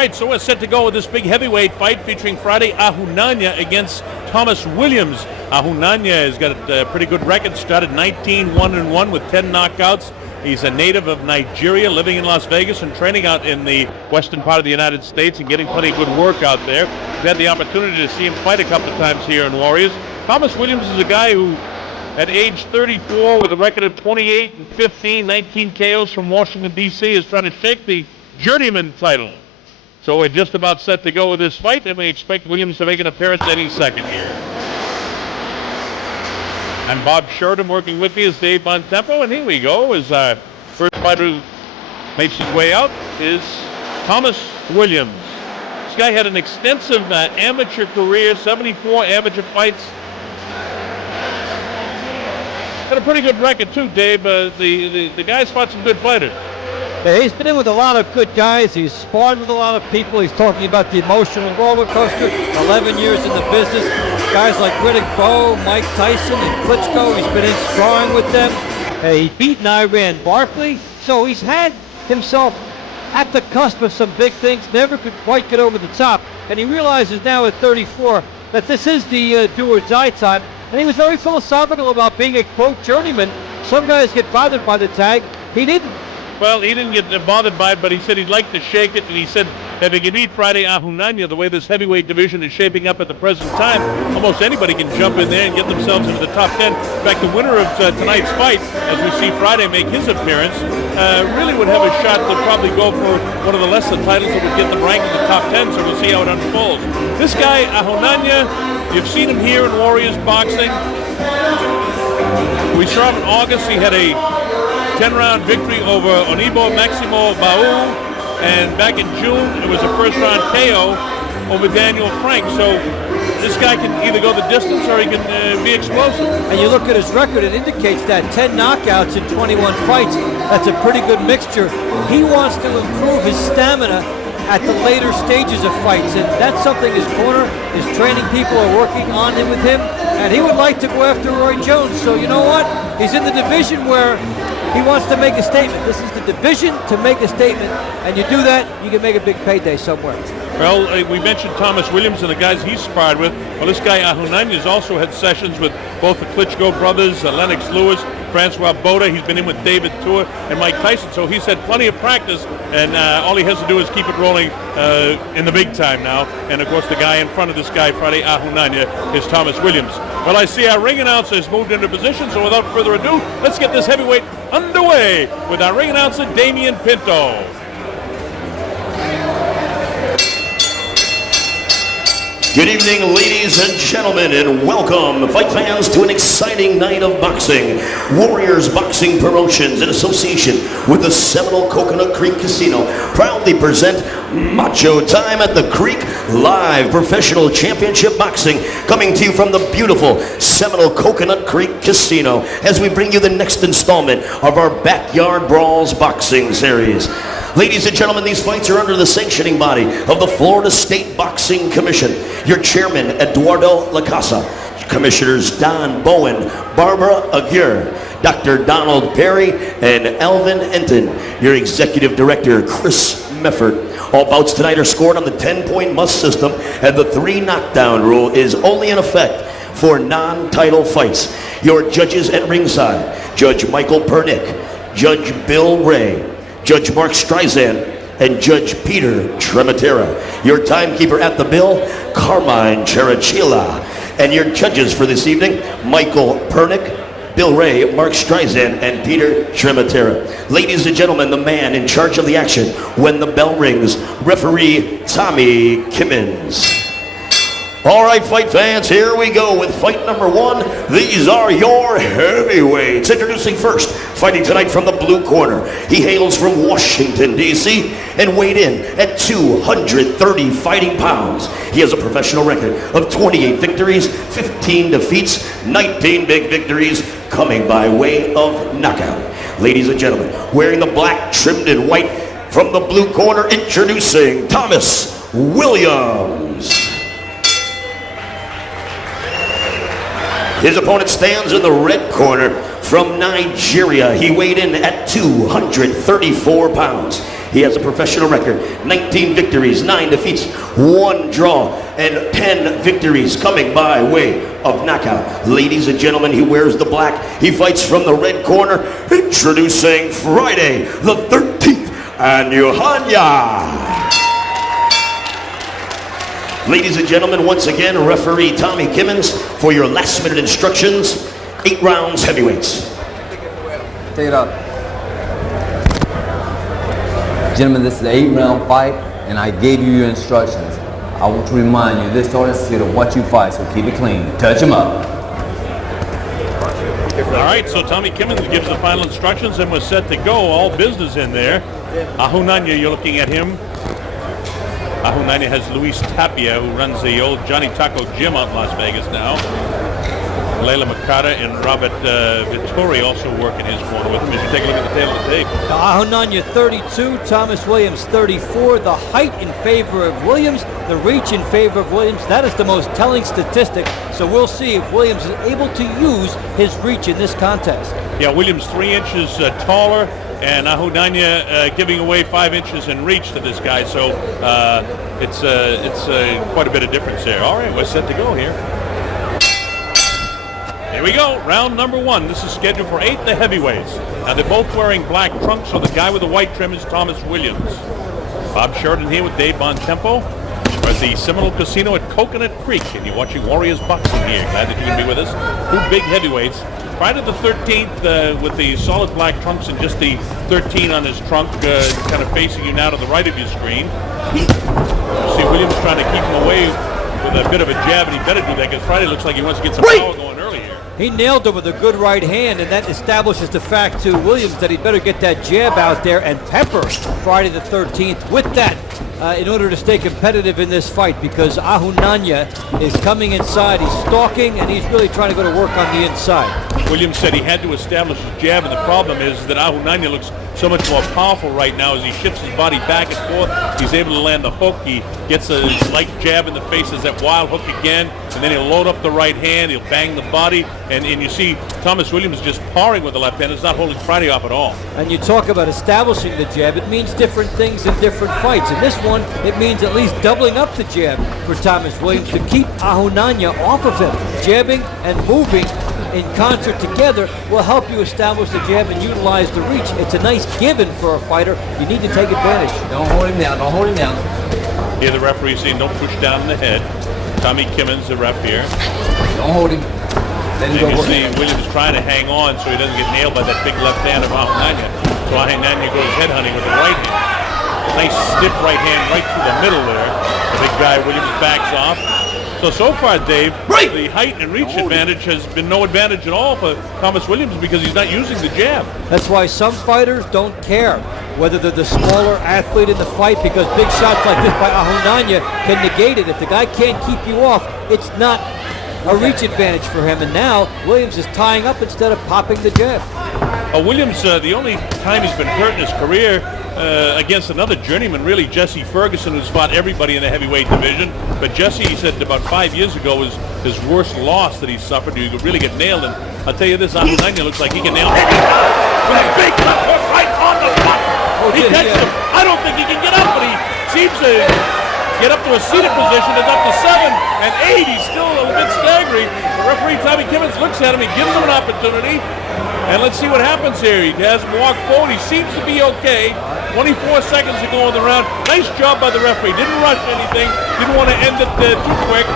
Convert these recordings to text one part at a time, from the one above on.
right, so we're set to go with this big heavyweight fight featuring Friday Ahunanya against Thomas Williams. Ahunanya has got a pretty good record, started 19-1-1 with 10 knockouts. He's a native of Nigeria, living in Las Vegas and training out in the western part of the United States and getting plenty of good work out there. We've had the opportunity to see him fight a couple of times here in Warriors. Thomas Williams is a guy who, at age 34, with a record of 28-15, 19 KOs from Washington, D.C., is trying to shake the journeyman title. So we're just about set to go with this fight, and we expect Williams to make an appearance any second here. I'm Bob Sheridan, working with me as Dave Bontempo, and here we go. As our first fighter who makes his way out is Thomas Williams. This guy had an extensive amateur career, 74 amateur fights. Had a pretty good record too, Dave. The guy's fought some good fighters. Yeah, he's been in with a lot of good guys. He's sparred with a lot of people. He's talking about the emotional roller coaster. 11 years in the business. Guys like Riddick Bowe, Mike Tyson, and Klitschko. He's been in sparring with them. He beat Iran Barkley. So he's had himself at the cusp of some big things. Never could quite get over the top. And he realizes now at 34 that this is the do or die time. And he was very philosophical about being a, quote, journeyman. Some guys get bothered by the tag. He didn't. Well, he didn't get bothered by it, but he said he'd like to shake it, and he said if he can beat Friday Ahunanya the way this heavyweight division is shaping up at the present time, almost anybody can jump in there and get themselves into the top 10. In fact, the winner of tonight's fight, as we see Friday make his appearance, really would have a shot to probably go for one of the lesser titles that would get them ranked in the top 10, so we'll see how it unfolds. This guy, Ahunanya, you've seen him here in Warriors Boxing. We saw him in August. He had a 10-round victory over Onibo Maximo Baú, and back in June it was a first-round KO over Daniel Frank. So this guy can either go the distance or he can be explosive. And you look at his record, it indicates that 10 knockouts in 21 fights. That's a pretty good mixture. He wants to improve his stamina at the later stages of fights, and that's something his corner, his training people are working on it with him, and he would like to go after Roy Jones. So you know what? He's in the division where he wants to make a statement. This is the division to make a statement, and you do that, you can make a big payday somewhere. Well, we mentioned Thomas Williams and the guys he's sparred with. Well, this guy Ahunanya has also had sessions with both the Klitschko brothers, Lennox Lewis, Francois Boda. He's been in with David Tua and Mike Tyson, so he's had plenty of practice, and all he has to do is keep it rolling in the big time now. And of course, the guy in front of this guy, Friday Ahunanya, is Thomas Williams. Well, I see our ring announcer has moved into position, so without further ado, let's get this heavyweight underway with our ring announcer, Damian Pinto. Good evening, ladies and gentlemen, and welcome, fight fans, to an exciting night of boxing. Warriors Boxing Promotions, in association with the Seminole Coconut Creek Casino, proudly present Macho Time at the Creek, live professional championship boxing, coming to you from the beautiful Seminole Coconut Creek Casino, as we bring you the next installment of our Backyard Brawls boxing series. Ladies and gentlemen, these fights are under the sanctioning body of the Florida State Boxing Commission. Your chairman, Eduardo Lacasa. Commissioners Don Bowen, Barbara Aguirre, Dr. Donald Perry, and Alvin Enton. Your executive director, Chris Mefford. All bouts tonight are scored on the 10-point must system, and the 3 knockdown rule is only in effect for non-title fights. Your judges at ringside, Judge Michael Pernick, Judge Bill Ray, Judge Mark Streisand, and Judge Peter Trematera. Your timekeeper at the bill, Carmine Cherachila. And your judges for this evening, Michael Pernick, Bill Ray, Mark Streisand, and Peter Trematera. Ladies and gentlemen, the man in charge of the action when the bell rings, referee Tommy Kimmins. All right, fight fans, here we go with fight number 1. These are your heavyweights. Introducing first, fighting tonight from the blue corner. He hails from Washington, D.C., and weighed in at 230 fighting pounds. He has a professional record of 28 victories, 15 defeats, 19 big victories, coming by way of knockout. Ladies and gentlemen, wearing the black trimmed in white from the blue corner, introducing Thomas Williams. His opponent stands in the red corner from Nigeria. He weighed in at 234 pounds. He has a professional record, 19 victories, 9 defeats, 1 draw, and 10 victories coming by way of knockout. Ladies and gentlemen, he wears the black. He fights from the red corner. Introducing Friday the 13th, Ahunanya. Ladies and gentlemen, once again, referee Tommy Kimmons for your last minute instructions. 8 rounds heavyweights. Take it up. Gentlemen, this is an 8-round fight, and I gave you your instructions. I want to remind you, this audience is here to watch you fight, so keep it clean. Touch him up. All right, so Tommy Kimmons gives the final instructions, and we're set to go. All business in there. Ahunanya, you're looking at him. Ahunanya has Luis Tapia, who runs the old Johnny Taco gym out in Las Vegas now. Layla Makata and Robert Vittori also work in his corner with him. As you take a look at the tail of the tape. Ahunanya 32, Thomas Williams 34. The height in favor of Williams, the reach in favor of Williams. That is the most telling statistic. So we'll see if Williams is able to use his reach in this contest. Yeah, Williams 3 inches taller, and Ahunanya giving away 5 inches in reach to this guy. So it's quite a bit of difference there. All right, we're set to go here. Here we go, round number 1. This is scheduled for 8 the heavyweights. Now they're both wearing black trunks, so the guy with the white trim is Thomas Williams. Bob Sheridan here with Dave Bontempo. We're at the Seminole Casino at Coconut Creek, and you're watching Warriors Boxing here. Glad that you can be with us. 2 big heavyweights. Friday the 13th with the solid black trunks and just the 13 on his trunk, kind of facing you now to the right of your screen. You see Williams trying to keep him away with a bit of a jab, and he better do that because Friday looks like he wants to get some power going early here. He nailed him with a good right hand, and that establishes the fact to Williams that he better get that jab out there and pepper Friday the 13th with that in order to stay competitive in this fight, because Ahunanya is coming inside, he's stalking, and he's really trying to go to work on the inside. Williams said he had to establish his jab, and the problem is that Ahunanya looks so much more powerful right now as he shifts his body back and forth. He's able to land the hook. He gets a slight jab in the face as that wild hook again, and then he'll load up the right hand, he'll bang the body, and you see Thomas Williams just parring with the left hand. It's not holding Friday off at all. And you talk about establishing the jab, it means different things in different fights. In this one, it means at least doubling up the jab for Thomas Williams to keep Ahunanya off of him. Jabbing and moving in concert together will help you establish the jab and utilize the reach. It's a nice given for a fighter. You need to take advantage. Don't hold him down. Don't hold him down. Here the referee saying don't push down the head. Tommy Kimmons, the ref here. Don't hold him. Let him And go. you see Williams trying to hang on so he doesn't get nailed by that big left hand of Ahunanya. So Ahunanya goes head hunting with the right hand. Nice stiff right hand right through the middle there. The big guy Williams backs off. So far, Dave, the height and reach advantage has been no advantage at all for Thomas Williams because he's not using the jab. That's why some fighters don't care whether they're the smaller athlete in the fight, because big shots like this by Ahunanya can negate it. If the guy can't keep you off, it's not a reach advantage for him. And now Williams is tying up instead of popping the jab. Williams, the only time he's been hurt in his career against another journeyman, really, Jesse Ferguson, who's fought everybody in the heavyweight division. But Jesse, he said about 5 years ago, was his worst loss that he suffered. He could really get nailed. And I'll tell you this, Ahunanya looks like he can nail him. With a big left hook right on the spot. He catches him. I don't think he can get up, but he seems to get up to a seated position. It's up to 7 and 8. He's still a bit staggering. The referee, Tommy Kimmons, looks at him. He gives him an opportunity. And let's see what happens here. He has him walk forward. He seems to be okay. 24 seconds to go in the round. Nice job by the referee. Didn't rush anything. Didn't want to end it too quick.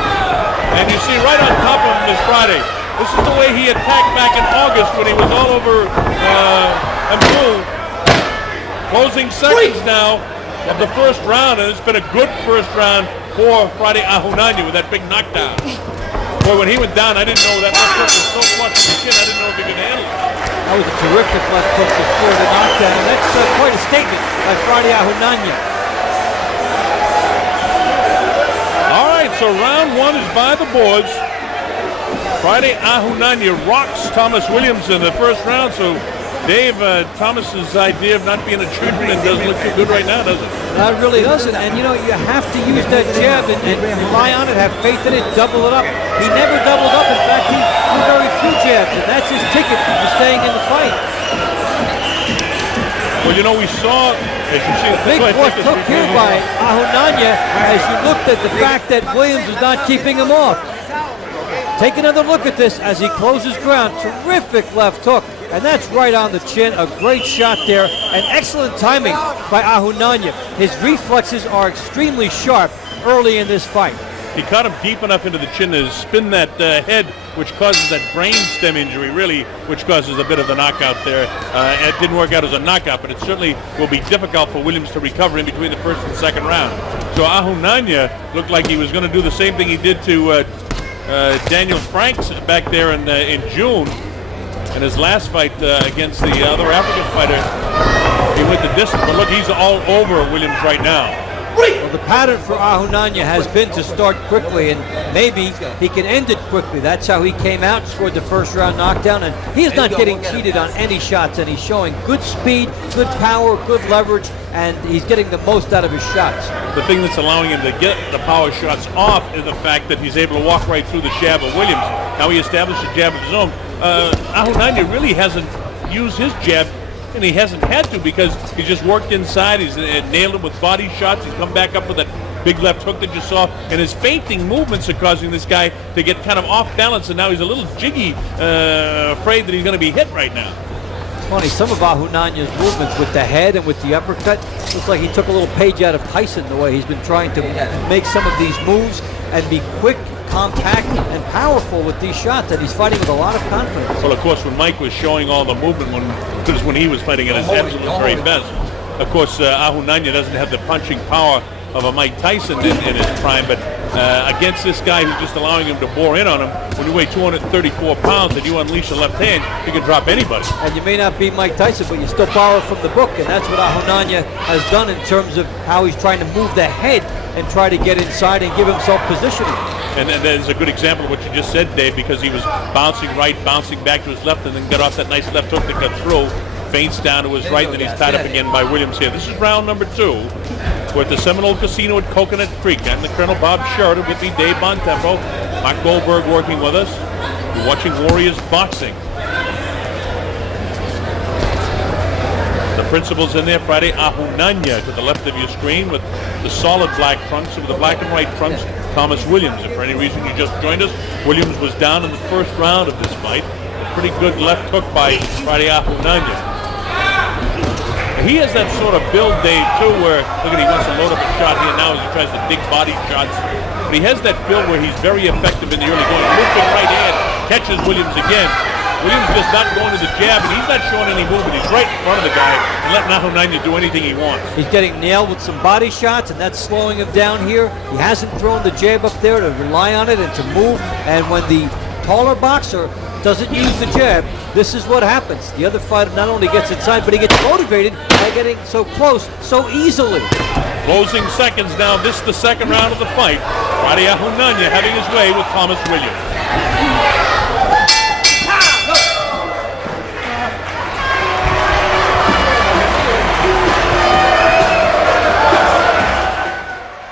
And you see right on top of him is Friday. This is the way he attacked back in August when he was all over Abdul. Closing seconds now of the first round, and it's been a good first round for Friday Ahunanya with that big knockdown. Boy, when he went down, I didn't know that left hook was so flush to the chin. I didn't know if he could handle it. That was a terrific left hook before the knockdown, and that's quite a statement by Friday Ahunanya. All right, so round 1 is by the boards. Friday Ahunanya rocks Thomas Williams in the first round. So, Dave, Thomas's idea of not being a treatment doesn't look too good right now, does it? No, it really doesn't. And, you know, you have to use that jab and rely on it, have faith in it, double it up. He never doubled up. In fact, he very few jabs, and that's his ticket for staying in the fight. Well, you know, we saw, as you see, Big that's why I left think hook it's here by Ahunanya as you looked at the fact that Williams is not keeping him off. Take another look at this as he closes ground. Terrific left hook. And that's right on the chin. A great shot there. And excellent timing by Ahunanya. His reflexes are extremely sharp early in this fight. He caught him deep enough into the chin to spin that head, which causes that brainstem injury, really, which causes a bit of the knockout there. It didn't work out as a knockout, but it certainly will be difficult for Williams to recover in between the first and second round. So Ahunanya looked like he was going to do the same thing he did to Daniel Franks back there in June. In his last fight against the other African fighter, he went the distance. But look, he's all over Williams right now. Well, the pattern for Ahunanya has been to start quickly, and maybe he can end it quickly. That's how he came out and scored the first round knockdown, and he's not getting cheated on any shots, and he's showing good speed, good power, good leverage, and he's getting the most out of his shots. The thing that's allowing him to get the power shots off is the fact that he's able to walk right through the jab of Williams. Now he established a jab of his own. Ahunanya really hasn't used his jab, and he hasn't had to because he's just worked inside. He's nailed him with body shots. He's come back up with that big left hook that you saw, and his feinting movements are causing this guy to get kind of off balance, and now he's a little jiggy, afraid that he's going to be hit right now. It's funny, some of Ahunanya's movements with the head and with the uppercut, looks like he took a little page out of Tyson, the way he's been trying to make some of these moves and be quick, compact, and powerful with these shots, and he's fighting with a lot of confidence. Well, of course, when Mike was showing all the movement, when he was fighting at his absolute very best. Of course, Ahunanya doesn't have the punching power of a Mike Tyson in his prime, but against this guy who's just allowing him to bore in on him, when you weigh 234 pounds and you unleash a left hand, you can drop anybody. And you may not be Mike Tyson, but you still borrow from the book, and that's what Ahunanya has done in terms of how he's trying to move the head and try to get inside and give himself positioning. And there's a good example of what you just said, Dave, because he was bouncing right, bouncing back to his left, and then got off that nice left hook that got through, feints down to his right, and then he's tied up again by Williams here. This is round number 2. We're at the Seminole Casino at Coconut Creek. I'm the Colonel Bob Sheridan, with me, Dave Bontempo, Mark Goldberg working with us. You're watching Warriors Boxing. The principal's in there, Friday Ahunanya to the left of your screen with the solid black trunks, with the black and white trunks, Thomas Williams. If for any reason you just joined us, Williams was down in the first round of this fight. A pretty good left hook by Friday Ahunanya. He has that sort of build, Dave, too, where, look at, he wants to load up a shot here now as he tries to dig body shots. But he has that build where he's very effective in the early going. Looping right hand, catches Williams again. Williams just not going to the jab, and he's not showing any movement. He's right in front of the guy and letting Ahunanya do anything he wants. He's getting nailed with some body shots, and that's slowing him down here. He hasn't thrown the jab up there to rely on it and to move. And when the taller boxer doesn't use the jab, this is what happens. The other fighter not only gets inside, but he gets motivated by getting so close so easily. Closing seconds now. This is the second round of the fight. Friday Ahunanya having his way with Thomas Williams.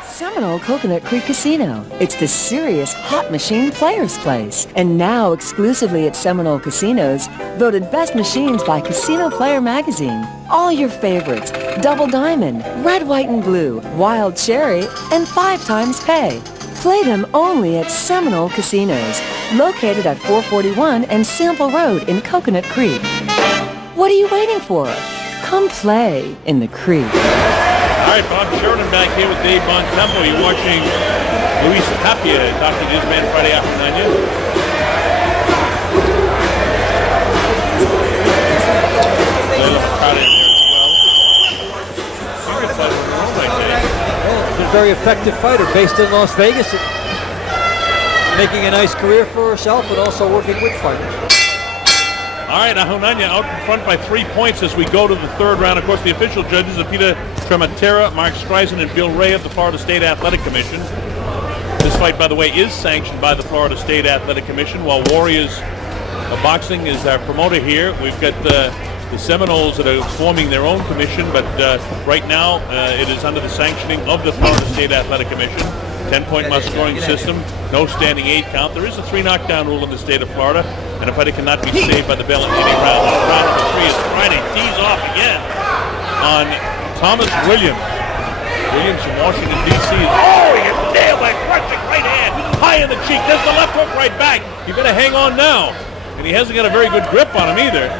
Seminole Coconut Creek Casino. It's the serious hot machine players place. And now exclusively at Seminole Casinos, voted best machines by Casino Player Magazine. All your favorites, Double Diamond, Red, White, and Blue, Wild Cherry, and 5 times pay. Play them only at Seminole Casinos, located at 441 and Sample Road in Coconut Creek. What are you waiting for? Come play in the creek. All right, Bob Sheridan back here with Dave Bontempo. You're watching Luis Tapia talking to his man Friday Ahunanya. Layla Mercado in there as well. Secret fighter in the room right there. Well, she's a very effective fighter based in Las Vegas, making a nice career for herself, but also working with fighters. All right, Ahunanya out in front by 3 points as we go to the third round. Of course, the official judges are Peter Trematera, Mark Streisand, and Bill Ray of the Florida State Athletic Commission. This fight, by the way, is sanctioned by the Florida State Athletic Commission, while Warriors Boxing is our promoter here. We've got the Seminoles that are forming their own commission, but right now it is under the sanctioning of the Florida State Athletic Commission. 10-point must scoring system, no standing 8 count. There is a 3 knockdown rule in the state of Florida, and a fighter cannot be saved by the bell in any round. Round number 3 is Friday. Tees off again. on Thomas Williams. Williams from Washington, D.C. Oh, he gets nailed by a crushing right hand. High in the cheek. There's the left hook right back. You better hang on now. And he hasn't got a very good grip on him either.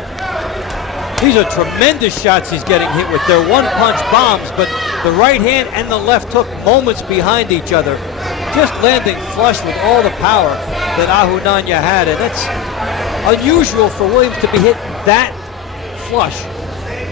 These are tremendous shots he's getting hit with. They're one-punch bombs, but the right hand and the left hook moments behind each other, just landing flush with all the power that Ahunanya had. And that's unusual for Williams to be hit that flush.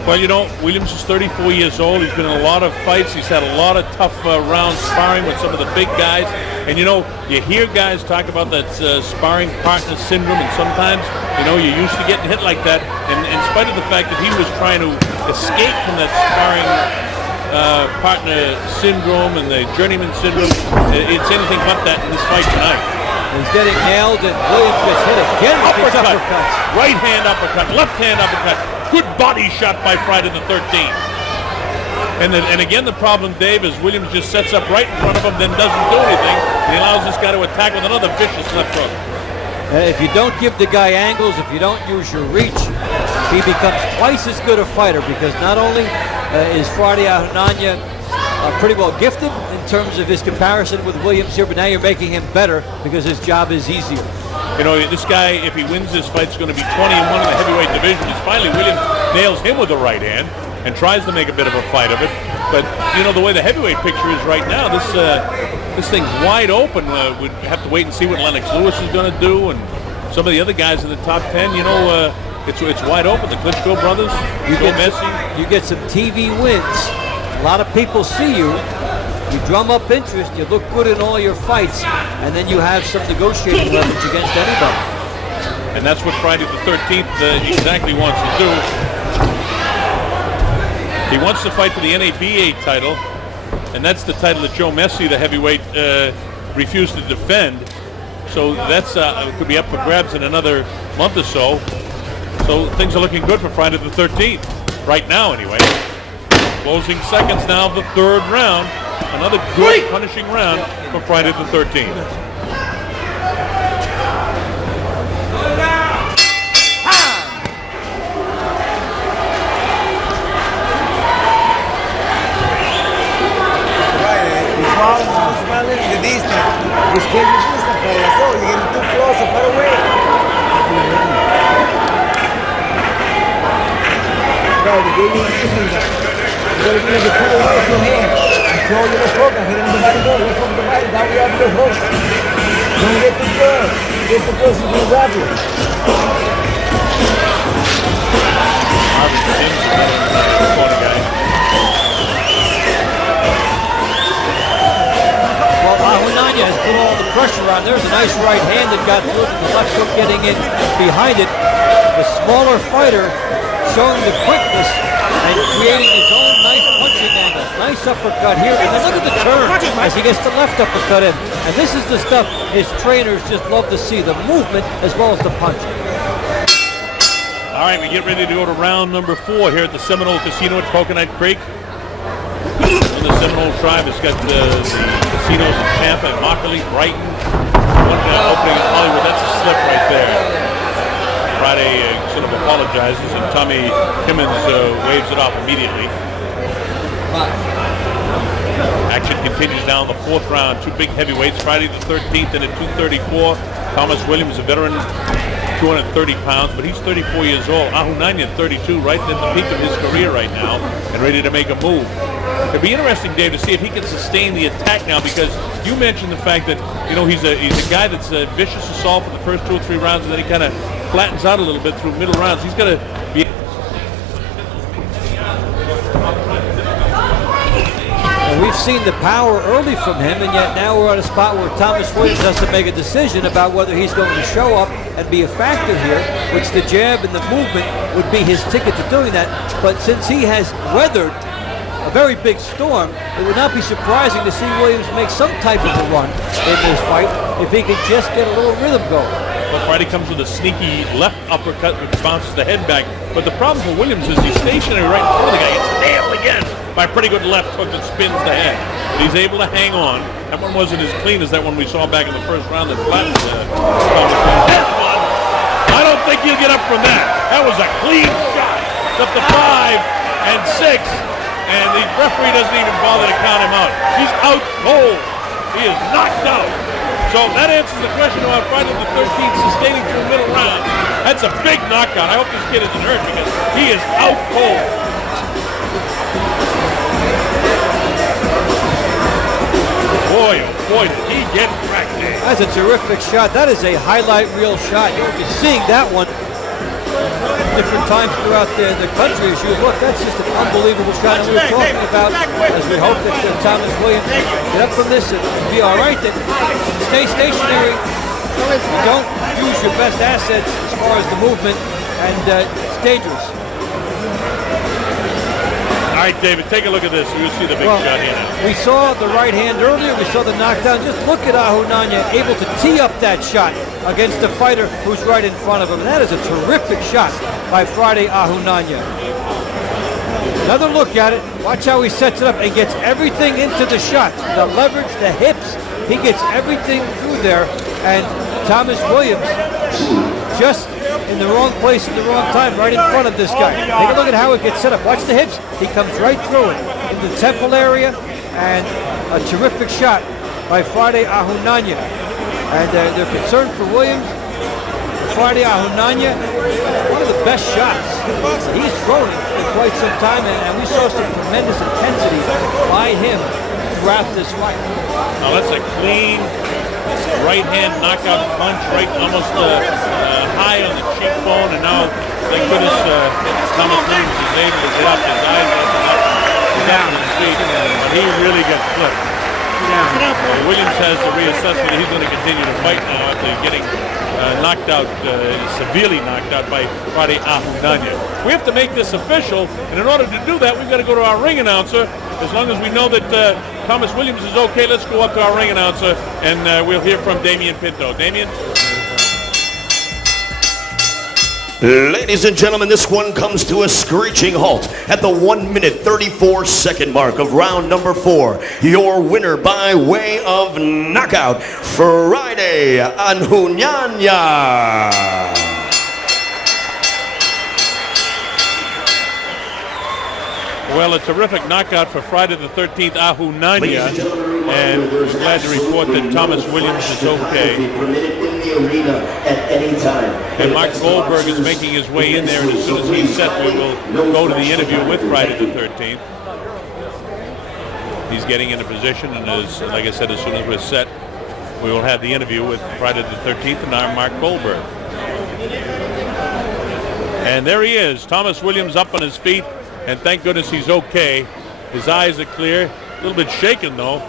Well, you know, Williams is 34 years old. He's been in a lot of fights. He's had a lot of tough rounds sparring with some of the big guys. And, you know, you hear guys talk about that sparring partner syndrome, and sometimes, you know, you're used to getting hit like that. And in spite of the fact that he was trying to escape from that sparring partner syndrome and the journeyman syndrome, it's anything but that in this fight tonight. He's getting nailed, and Williams gets hit again with these uppercuts. Right hand uppercut, left hand uppercut. Good body shot by Friday the 13th. And again, the problem, Dave, is Williams just sets up right in front of him, then doesn't do anything, and he allows this guy to attack with another vicious left hook. If you don't give the guy angles, if you don't use your reach, he becomes twice as good a fighter, because not only is Friday Ahunanya pretty well gifted in terms of his comparison with Williams here, but now you're making him better because his job is easier. You know, this guy, if he wins this fight, is going to be 20-1 in the heavyweight division. As finally Williams nails him with the right hand and tries to make a bit of a fight of it. But, you know, the way the heavyweight picture is right now, this thing's wide open. We'd have to wait and see what Lennox Lewis is going to do, and some of the other guys in the top 10, you know, it's wide open. The Klitschko brothers, you get some TV wins. A lot of people see you. You drum up interest, you look good in all your fights, and then you have some negotiating leverage against anybody. And that's what Friday the 13th exactly wants to do. He wants to fight for the NABA title, and that's the title that Joe Messi, the heavyweight, refused to defend. So that's could be up for grabs in another month or so. So things are looking good for Friday the 13th, right now anyway. Closing seconds now of the third round. Another good punishing round for Friday the 13th. Ahunanya has put all the pressure on. There's a nice right hand that got through, the left hook getting in behind it. The smaller fighter showing the quickness and creating his own nice punching angles. Nice uppercut here, and then look at the turn as he gets the left uppercut in. And this is the stuff his trainers just love to see, the movement as well as the punching. All right, we get ready to go to round number 4 here at the Seminole Casino at Coconut Creek. And the Seminole tribe has got the casinos in Tampa, Immokalee, Brighton. One opening in Hollywood. That's a slip right there. Friday sort of apologizes, and Tommy Timmons waves it off immediately. Action continues now in the 4th round. Two big heavyweights. Friday the 13th and at 234. Thomas Williams, a veteran, 230 pounds, but he's 34 years old. Ahunanya, 32, right at the peak of his career right now, and ready to make a move. It'd be interesting, Dave, to see if he can sustain the attack now, because you mentioned the fact that, you know, he's a guy that's a vicious assault for the first 2 or 3 rounds, and then he kind of flattens out a little bit through middle rounds. He's got to be. And we've seen the power early from him, and yet now we're at a spot where Thomas Williams has to make a decision about whether he's going to show up and be a factor here, which the jab and the movement would be his ticket to doing that. But since he has weathered a very big storm, it would not be surprising to see Williams make some type of a run in this fight if he could just get a little rhythm going. Well, Friday comes with a sneaky left uppercut which bounces the head back. But the problem for Williams is he's stationary right in front of the guy. It's nailed again by a pretty good left hook that spins the head. But he's able to hang on. That one wasn't as clean as that one we saw back in the first round that flattened I don't think he'll get up from that. That was a clean shot. It's up to 5. and 6. And the referee doesn't even bother to count him out. He's out cold. He is knocked out. So that answers the question about Friday the 13th sustaining through the middle round. That's a big knockout. I hope this kid isn't hurt because he is out cold. Boy, oh boy, did he get cracked there. That's a terrific shot. That is a highlight reel shot. You'll be seeing that one different times throughout the country as you look. That's just an unbelievable shot. And we were talking about, as we hope that Thomas Williams get up from this and be all right, then stay stationary. Don't use your best assets as far as the movement, and it's dangerous. All right, David, take a look at this. You'll see the big shot here now. We saw the right hand earlier. We saw the knockdown. Just look at Ahunanya able to tee up that shot against the fighter who's right in front of him. And that is a terrific shot by Friday Ahunanya. Another look at it. Watch how he sets it up and gets everything into the shot. The leverage, the hips. He gets everything through there. And Thomas Williams just in the wrong place at the wrong time, right in front of this guy. Take a look at how it gets set up. Watch the hips. He comes right through it in the temple area, and a terrific shot by Friday Ahunanya. And they're concerned for Williams. Friday Ahunanya, one of the best shots he's thrown in quite some time, and we saw some tremendous intensity by him throughout this fight. Now that's a clean right hand knockout punch, right almost high on the cheekbone, and now, thank goodness, Thomas Williams is able to get up. His eyes are on his feet, but he really got flipped. Williams has to reassess whether he's going to continue to fight now after getting knocked out, severely knocked out by Friday Ahunanya. We have to make this official, and in order to do that, we've got to go to our ring announcer. As long as we know that Thomas Williams is okay, let's go up to our ring announcer, and we'll hear from Damian Pinto. Damian? Ladies and gentlemen, this one comes to a screeching halt at the 1 minute 34-second mark of round number 4. Your winner by way of knockout, Friday Ahunanya. Well, a terrific knockout for Friday the 13th, Ahunanya, and we're glad to report that Thomas Williams is okay. And Mark Goldberg is making his way in there, and as soon as he's set, we will go to the interview with Friday the 13th. He's getting into position, and as, like I said, as soon as we're set, we will have the interview with Friday the 13th and our Mark Goldberg. And there he is, Thomas Williams up on his feet. And thank goodness he's okay. His eyes are clear. A little bit shaken, though.